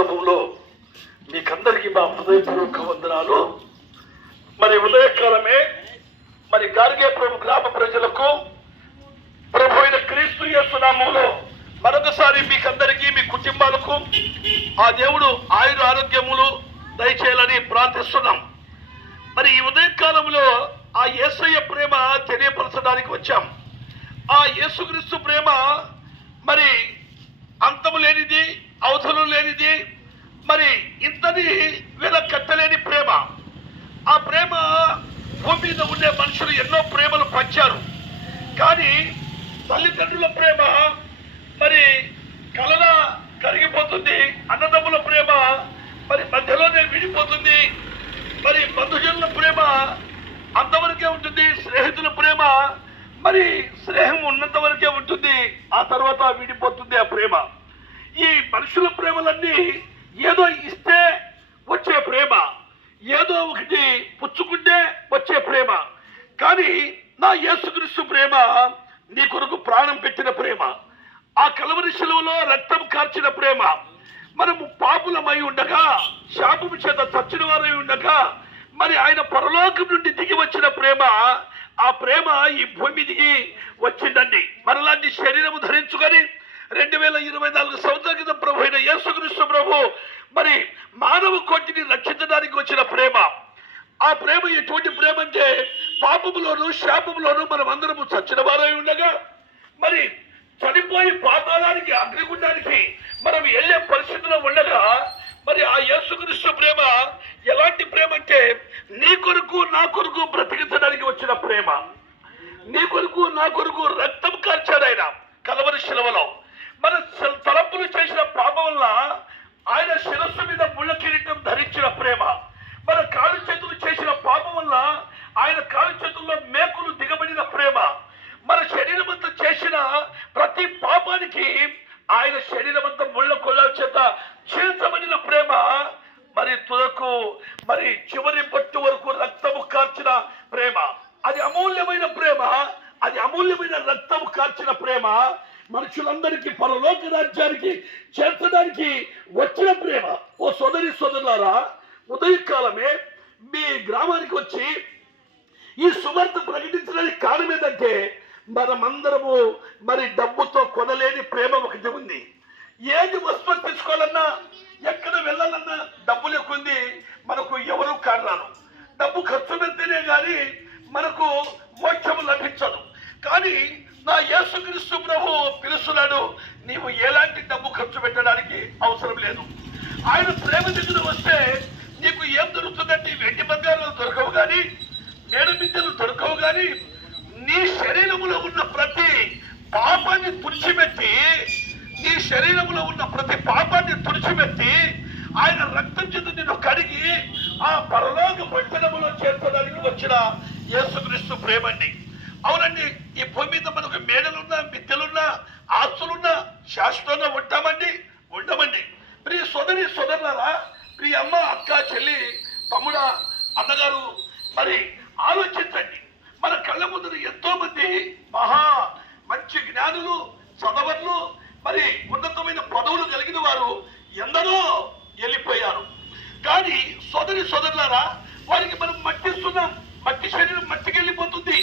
నామంలో మీకందరికీ మా హృదయపూర్వక వందనాలు. మరి ఉదయకాలమే మరి గార్గేపురం గ్రామ ప్రజలకు ప్రభు అయిన క్రీస్తు యేసు నామంలో మరొకసారి మీకందరికీ మీ కుటుంబాలకు ఆ దేవుడు ఆయుర ఆరోగ్యములు దయచేయాలని ప్రార్థిస్తున్నాం. మరి ఈ ఉదయకాలంలో ఆ యేసయ్య ప్రేమ తెలియపరచడానికి వచ్చాం. ఆ యేసుక్రీస్తు ప్రేమ మరి అంతము లేనిది అవసరం లేనిది మరి ఇంతది వీళ్ళ కట్టలేని ప్రేమ. ఆ ప్రేమ భూమి మీద ఉండే మనుషులు ఎన్నో ప్రేమలు పంచారు. కానీ తల్లిదండ్రుల ప్రేమ మరి కలన కరిగిపోతుంది అన్నదమ్ముల ప్రేమ మరి మధ్యలోనే విడిపోతుంది. మరి బంధుజనుల ప్రేమ అంతవరకే ఉంటుంది స్నేహితుల ప్రేమ మరి స్నేహం ఉన్నంత వరకే ఉంటుంది. ఆ తర్వాత విడిపోతుంది ఆ ప్రేమ ఈ మనుషుల ఏదో ఇస్తే వచ్చే ప్రేమ. ఏదో ఒకటి పుచ్చుకుంటే వచ్చే ప్రేమ. కానీ నా యేసుక్రీస్తు ప్రేమ నీ కొరకు ప్రాణం పెట్టిన ప్రేమ. ఆ కలవరి శిలువలో రక్తం కార్చిన ప్రేమ. మనము పాపులమై ఉండగా శాపము చేత చచ్చిన వారై ఉండగా మరి ఆయన పరలోకం నుండి దిగి వచ్చిన ప్రేమ ఆ ప్రేమ ఈ భూమి దిగి వచ్చిందండి. మనలాంటి శరీరము ధరించుకొని రెండు వేల ఇరవై నాలుగు సంవత్సరాల క్రితం ప్రభు అయిన యేసుక్రీస్తు ప్రభు మరి మానవ కోటిని రక్షించడానికి వచ్చిన ప్రేమ. ఆ ప్రేమ ఎటువంటి ప్రేమ అంటే పాపములోను శాపములోను మనం అందరము చచ్చిన వారై ఉండగా మరి చనిపోయి పాతాళానికి అగ్నిగుండానికి మనం వెళ్ళే పరిస్థితిలో ఉండగా మరి ఆ యేసుక్రీస్తు ప్రేమ ఎలాంటి ప్రేమ అంటే నీ కొరకు నా కొరకు బ్రతికించడానికి వచ్చిన ప్రేమ. నీ కొరకు నా కొరకు రక్తం కార్చాడు ఆయన కలవరి శిలవలో. మన తలంపులు చేసిన పాపం వల్ల ఆయన శిరస్సు మీద ముళ్ళ కిరీటం ధరించిన ప్రేమ. మన కాలు చేతులు చేసిన పాపం వల్ల ఆయన కాలు చేతుల్లో మేకులు దిగబడిన ప్రేమ. మన శరీరం అంతా చేసిన ప్రతి పాపానికి ఆయన శరీరం అంతా ముళ్ళ కొల్ల చేత చీల్చబడిన ప్రేమ. మరి తుదకు మరి చివరి పట్టు వరకు రక్తము కార్చిన ప్రేమ. అది అమూల్యమైన ప్రేమ. అది అమూల్యమైన రక్తము కార్చిన ప్రేమ. మనుషులందరికీ పరలోక రాజ్యానికి చేర్చడానికి వచ్చిన ప్రేమ. ఓ సోదరి సోదరులారా ఉదయకాలమే మీ గ్రామానికి వచ్చి ఈ సువార్త ప్రకటించడానికి కారణం ఏంటంటే మనమందరము మరి డబ్బుతో కొనలేని ప్రేమ ఒకటి ఉంది. ఏది వస్తువు తెచ్చుకోవాలన్నా ఎక్కడ వెళ్ళాలన్నా డబ్బు లేకుంది మనకు ఎవరు కారణాలు డబ్బు ఖర్చు పెడితేనే కానీ మనకు మోక్షము లభించదు. కానీ నా యేసుక్రీస్తు ప్రభు పిలుస్తున్నాడు. నీవు ఎలాంటి డబ్బు ఖర్చు పెట్టడానికి అవసరం లేదు. ఆయన ప్రేమ దగ్గర వస్తే నీకు ఏం దొరుకుతుందంటే వెండి బంగారాలు దొరకవు కానీ మేడ బిడ్డలు దొరకవు కానీ నీ శరీరములో ఉన్న ప్రతి పాపాన్ని తుడిచిపెట్టి నీ శరీరములో ఉన్న ప్రతి పాపాన్ని తుడిచిపెట్టి ఆయన రక్తం చేత నిన్ను కడిగి ఆ పరలోక పట్టణములో చేర్చడానికి వచ్చిన యేసుక్రీస్తు ప్రేమండి అవునండి ఈ భూమి మీద మనకు మేడలున్నా మిద్దెలున్నా ఆస్తులున్నా శాశ్వతంగా ఉంటామండి ఉండమండి. ప్రియ సోదరి సోదరులరా ప్రియ అమ్మ అక్క చెల్లి తమ్ముడా అన్నగారు మరి ఆలోచించండి. మన కళ్ళ ముందు ఎంతో మంది మహా మంచి జ్ఞానులు చదవర్లు మరి ఉన్నతమైన పదవులు కలిగిన వారు ఎందరో వెళ్ళిపోయారు. కానీ సోదరి సోదరులారా వారికి మనం మట్టిస్తున్నాం మట్టి శరీరం మట్టికి వెళ్ళిపోతుంది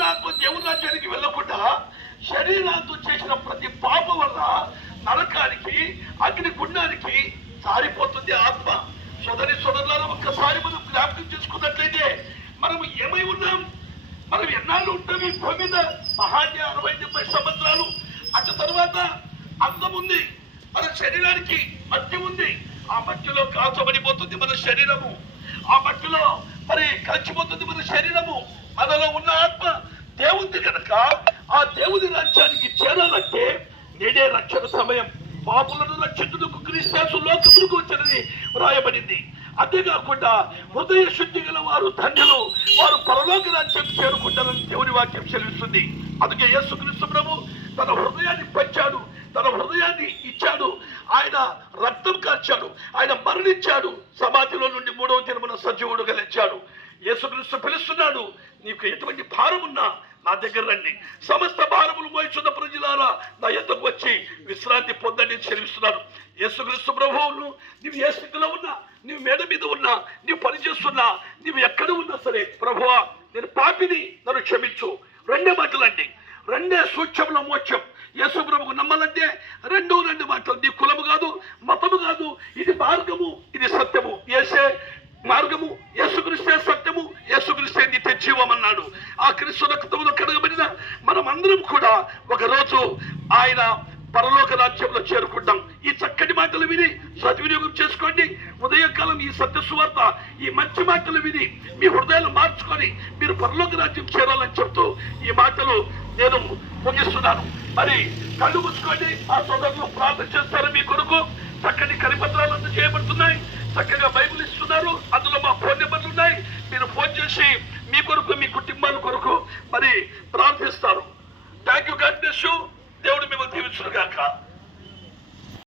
దేవుడిచ్చిన ఆత్మ దేవుని రాజ్యానికి వెళ్ళకుండా శరీరాంతో చేసిన ప్రతి పాపం వల్ల నరకానికి అగ్ని గుండానికి సారిపోతుంది ఆత్మ. సోదరి సోదరులను ఒక్కసారి మనం జ్ఞాపకం చేసుకున్నట్లయితే మనం ఏమై ఉన్నాం? మనం ఎన్నాళ్ళు ఉంటాం ఈ భూమి మీద? మహాన్య అరవై డెబ్బై సంవత్సరాలు. అటు తర్వాత అందం ఉంది. మన శరీరానికి మట్టి ఉంది. ఆ మట్టిలో కాచబడిపోతుంది మన శరీరము. ఆ మట్టిలో మరి కలిసిపోతుంది మన శరీరము. మనలో ఉన్న ఆత్మ దేవుంది కనుక ఆ దేవుని రాజ్యానికి చేరాలంటే నేనే రక్షణ సమయం. పాపులను రక్షించుటకు క్రీస్తు లోకములకు వచ్చినది వ్రాయబడింది. అంతేకాకుండా హృదయ శుద్ధి గల వారు ధన్యులు. వారు పరలోక రాజ్యం చేరుకుంటారని దేవుని వాక్యం చెల్లిస్తుంది అందుకే యేసుక్రీస్తు ప్రభు తన హృదయాన్ని పంచాడు తన హృదయాన్ని ఇచ్చాడు. ఆయన రక్తం కార్చాడు ఆయన మరణించాడు. సమాధిలో నుండి మూడవ దినమున సజీవుడు లేచాడు. యేసుక్రీస్తు పిలుస్తున్నాడు నీకు ఎటువంటి భారం ఉన్నా నా దగ్గర రండి. సమస్త భారములు మోయిచున్న ప్రజలారా నా ఎద్దకు వచ్చి విశ్రాంతి పొందండి చెల్లిస్తున్నాను. యేసుక్రీస్తు ప్రభువును నువ్వు ఏ స్థితిలో ఉన్నా నువ్వు మేడ మీద ఉన్నా నువ్వు పని చేస్తున్నా నువ్వు ఎక్కడ ఉన్నా సరే ప్రభువా నేను పాపిని నన్ను క్షమించు. రెండే మాటలండి రెండే సూక్ష్మంలో మోక్షం. యేసు ప్రభుకు నమ్మాలంటే రెండు రెండు మాటలు. నీ కులము కాదు మతము కాదు ఇది మార్గము ఇది సత్యము. ఏసే మార్గము యేసుక్రీస్తే సత్యము యేసుక్రీస్తే నిత్య జీవం అన్నాడు ఆ క్రీస్తు రక్తము మనందరం కూడా ఒక రోజు ఆయన పరలోక రాజ్యంలో చేరుకుంటాం. ఈ చక్కటి మాటలు విని సద్వినియోగం చేసుకోండి. ఉదయకాలం ఈ సత్య సువార్త ఈ మంచి మాటలు విని మీ హృదయాలు మార్చుకొని మీరు పరలోక రాజ్యం చేరాలని చెప్తూ ఈ మాటలు నేను ముగిస్తున్నాను. మరి కళ్ళు మూసుకోండి. ఆ సోదరులు ప్రార్థన చేస్తారు. మీ కొరకు చక్కటి కరిపత్రాలు అందజేయబడుతున్నాయి. చక్కగా బైబుల్ ఇస్తున్నారు. అందులో మా ఫోన్ నెంబర్లు ఉన్నాయి. మీరు ఫోన్ చేసి మీ కొరకు మీ కుటుంబాల కొరకు మరి